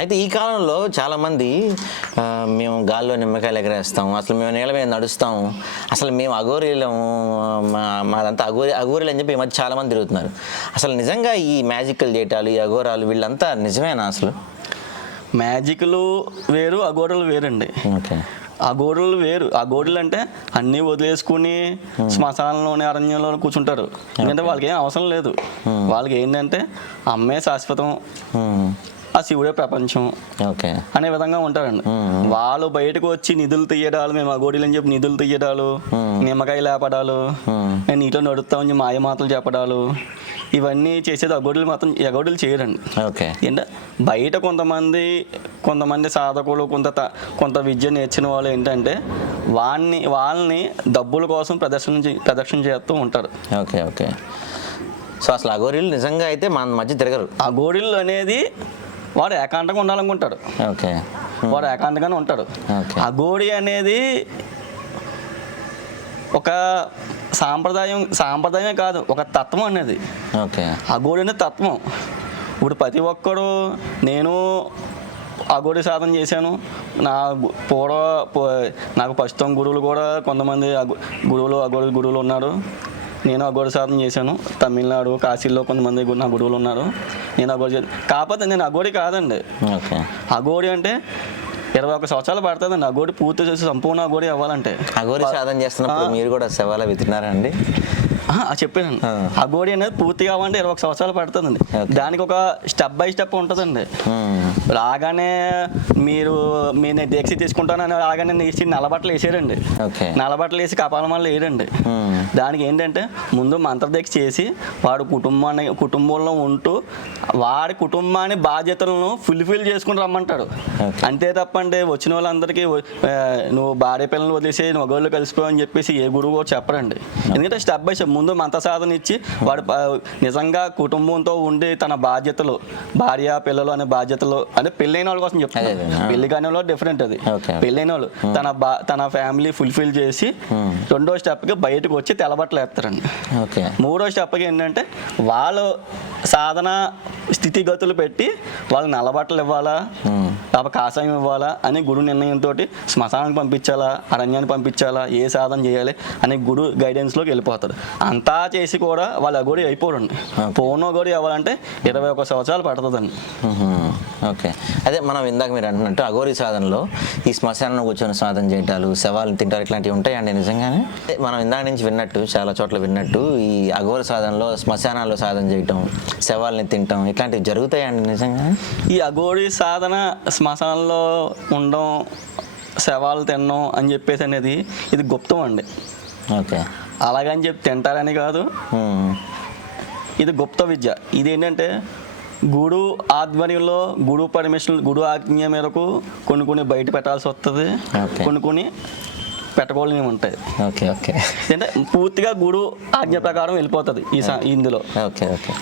అయితే ఈ కాలంలో చాలామంది మేము గాల్లో నిమ్మకాయలు ఎగరేస్తాం అసలు మేము నీళ్ళ మీద నడుస్తాం అసలు మేము అఘోరీలము మా మాదంతా అఘోరి అఘోరీలు అని చెప్పి ఈ మధ్య చాలామంది తిరుగుతున్నారు. అసలు నిజంగా ఈ మ్యాజికల్ చేయటాలు ఈ అఘోరాలు వీళ్ళంతా నిజమేనా అసలు? మ్యాజిక్లు వేరు అగోడలు వేరండి. ఓకే. ఆ గోడలు వేరు. ఆ గోడలు అంటే అన్నీ వదిలేసుకుని శ్మశానంలోని అరణ్యంలో కూర్చుంటారు. ఎందుకంటే వాళ్ళకి ఏం అవసరం లేదు. వాళ్ళకి ఏంటంటే అమ్మే శాశ్వతం. ఉమ్, ఆ శివుడే ప్రపంచం. ఓకే. అనే విధంగా ఉంటారండి. వాళ్ళు బయటకు వచ్చి నిధులు తీయడాలు మేము ఆ గోడీలు అని చెప్పి నిధులు తీయడాలు నిమ్మకాయ లేపడాలు నేను నీటిలో నడుస్తామని మాయ మాటలు చెప్పడాలు ఇవన్నీ చేసేది అగోడీలు మాత్రం ఎగోడీలు చేయరండి. ఓకే. ఏంటంటే బయట కొంతమంది కొంతమంది సాధకులు కొంత కొంత విద్య నేర్చిన వాళ్ళు ఏంటంటే వాడిని వాళ్ళని డబ్బుల కోసం ప్రదర్శన ప్రదర్శన చేస్తూ ఉంటారు. Okay okay. సో అసలు అఘోరీలు నిజంగా అయితే మన మధ్య తిరగరు. ఆ గోడీలు అనేది వాడు ఏకాంతంగా ఉండాలనుకుంటాడు. ఓకే. వాడు ఏకాంతంగానే ఉంటాడు. ఆ గోడి అనేది ఒక సాంప్రదాయం సాంప్రదాయమే కాదు ఒక తత్వం అనేది. ఓకే. అగోడి అనే తత్వం. ఇప్పుడు ప్రతి ఒక్కడు నేను అగోడి సాధన చేశాను. నా పూర్వ నాకు ప్రస్తుతం గురువులు కూడా కొంతమంది గురువులు అగోడి గురువులు ఉన్నారు. నేను అగోడి సాధన చేశాను. తమిళనాడు కాశీలో కొంతమంది నా గురువులు ఉన్నారు. నేను అగోడి చే- కాకపోతే నేను అగోడి కాదండి. అగోడి అంటే ఇరవై ఒక సంవత్సరాలు పడుతుందండి. అగోడి పూర్తి చేసి సంపూర్ణ అగోడి అవ్వాలంటే. అఘోరి సాధన చేస్తున్నప్పుడు మీరు కూడా శవాల విత్తినారా అండి? ఆ, చెప్పానండి. ఆ. అగోడి అనేది పూర్తి కావాలంటే ఇరవై ఒక సంవత్సరాలు పడుతుందండి. దానికి ఒక స్టెప్ బై స్టెప్ ఉంటుందండి. రాగానే మీరు మీ నేను దీక్ష తీసుకుంటానని రాగానే వేసి నల్లబట్టలు వేసారండి. ఓకే. నల్లబట్టలు వేసి కపాలమాలు వేయరండి. దానికి ఏంటంటే ముందు మంత్రదీక్ష చేసి వాడు కుటుంబాన్ని కుటుంబంలో ఉంటూ వాడి కుటుంబాన్ని బాధ్యతలను ఫుల్ఫిల్ చేసుకుని రమ్మంటాడు. అంతే తప్పండి వచ్చిన వాళ్ళందరికీ నువ్వు భార్య పిల్లలు వదిలేసి నువ్వు మగవాళ్ళు కలిసిపో అని చెప్పేసి ఏ గురువు చెప్పరండి. ఎందుకంటే స్టెప్ బై స్టెప్ ముందు మంత్ర సాధన ఇచ్చి వాడు నిజంగా కుటుంబంతో ఉండి తన బాధ్యతలు భార్య పిల్లలు అనే బాధ్యతలు అంటే పెళ్ళైన వాళ్ళ కోసం చెప్తాను. పెళ్ళి కాని వాళ్ళు డిఫరెంట్ అది. పెళ్ళైన వాళ్ళు తన బా తన ఫ్యామిలీ ఫుల్ఫిల్ చేసి రెండో స్టెప్కి బయటకు వచ్చి తెల్లబట్టలు వేస్తారండి. మూడో స్టెప్కి ఏంటంటే వాళ్ళు సాధన స్థితిగతులు పెట్టి వాళ్ళు నల్లబట్టలు ఇవ్వాలా? పాప కాషాయం ఇవ్వాలా? అని గురు నిర్ణయంతో శ్మశానానికి పంపించాలా? అరణ్యానికి పంపించాలా? ఏ సాధన చేయాలి? అని గురు గైడెన్స్లోకి వెళ్ళిపోతారు అంతా చేసి కూడా వాళ్ళు అగోడి అయిపోరండి. పూర్ణ గోడి అవ్వాలంటే ఇరవై ఒక సంవత్సరాలు పడుతుందండి. ఓకే. అదే మనం ఇందాక మీరు అంటున్నట్టు అఘోరి సాధనలో ఈ శ్మశానంలో కూర్చొని సాధన చేయటాలు శవాలను తింటారు ఇట్లాంటివి ఉంటాయండి నిజంగానే? అదే మనం ఇందాక నుంచి విన్నట్టు చాలా చోట్ల విన్నట్టు ఈ అఘోరి సాధనలో శ్మశానాల్లో సాధన చేయటం శవాల్ని తింటాం ఇట్లాంటివి జరుగుతాయండి నిజంగానే? ఈ అగోడి సాధన శ్మశానంలో ఉండడం శవాలు తినడం అని చెప్పేసి అనేది ఇది గుప్తం అండి. ఓకే. అలాగని చెప్పి తింటారని కాదు. ఇది గుప్త విద్య. ఇది ఏంటంటే గుడు ఆధ్వర్యంలో గుడు పర్మిషన్ గుడు ఆజ్ఞ మేరకు కొన్ని కొన్ని బయట పెట్టాల్సి వస్తుంది. కొన్ని కొన్ని పెట్టకూడని ఉంటాయి. Okay okay. అంటే పూర్తిగా గుడు ఆజ్ఞ ప్రకారం వెళ్ళిపోతుంది ఈ ఇందులో. Okay okay.